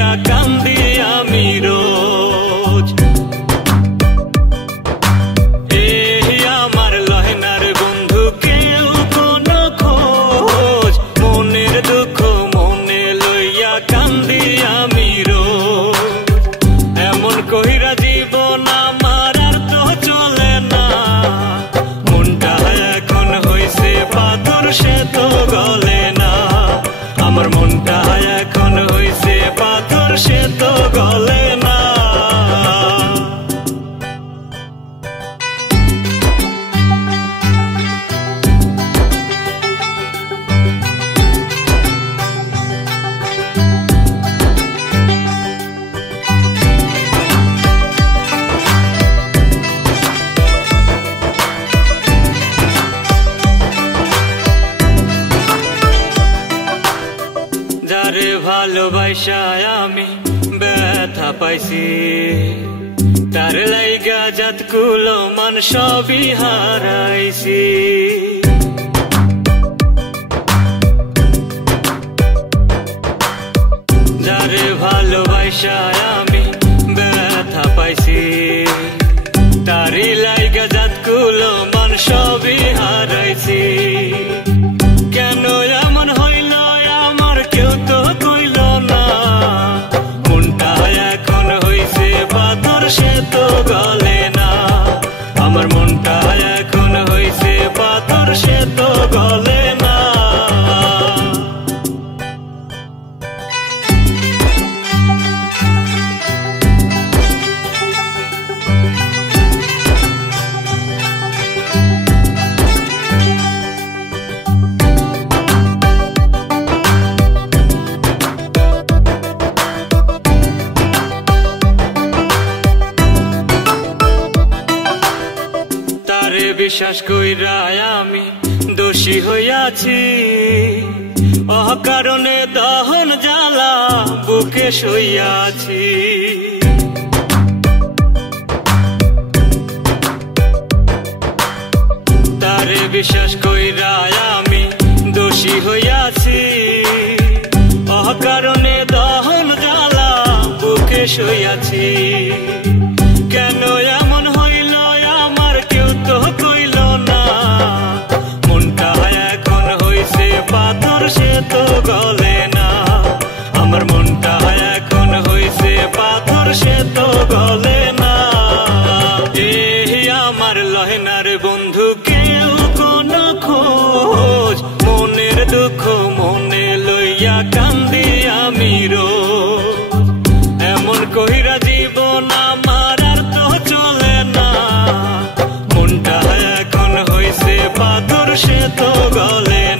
লইয়া কান্দি আমি রোজ। এই আমার লহনার বন্ধু কেউ কোনো খোঁজ, মনের দুঃখ মনে লইয়া কান্দি আমি রোজ। এমন কইরা জীবন আমার আর তো চলে না, মনটা এখন হইছে পাথর সে তো গলে না। আমার মনটা এখন হইছে পাথর সে তো গলে না। যারে ভালোবাসা আমি ব্যথা পাইছি, তার লাইগা জাতকুলো মান সবই হারাইছি। যারে ভালোবাসা আমি ব্যথা পাইছি, তারি লাইগা জাতকুলো মান সবই হারাইছি। কেন এমন হইল আমার কেউ তো কইল না, মনটা এখন হইছে পাথর সে তো গলে না। আমার মনটা এখন হইছে পাথর সে তো গলে না। বিশ্বাস কইরা আমি দোষী হইয়াছি, অকারণে দহন জ্বালা বুকে সইয়াছি। তারে বিশ্বাস কইরা আমি দোষী হইয়াছি, অকারণে দহন জ্বালা বুকে সইয়াছি। কেন এমন হইল আমার কেউ তো কইল না, মনটা এখন হইছে পাথর সে তো গলে না। আমার মনটা এখন হইছে পাথর সে তো গলে না। এই আমার লহনার বন্ধু কেউ কোনো খোঁজ, মনের দুঃখ মনে লইয়া কান্দি আমি রোজ। এমন কইরা জীবন আমার আর তো চলে না, মনটা এখন হইছে পাথর সে তো গলে না।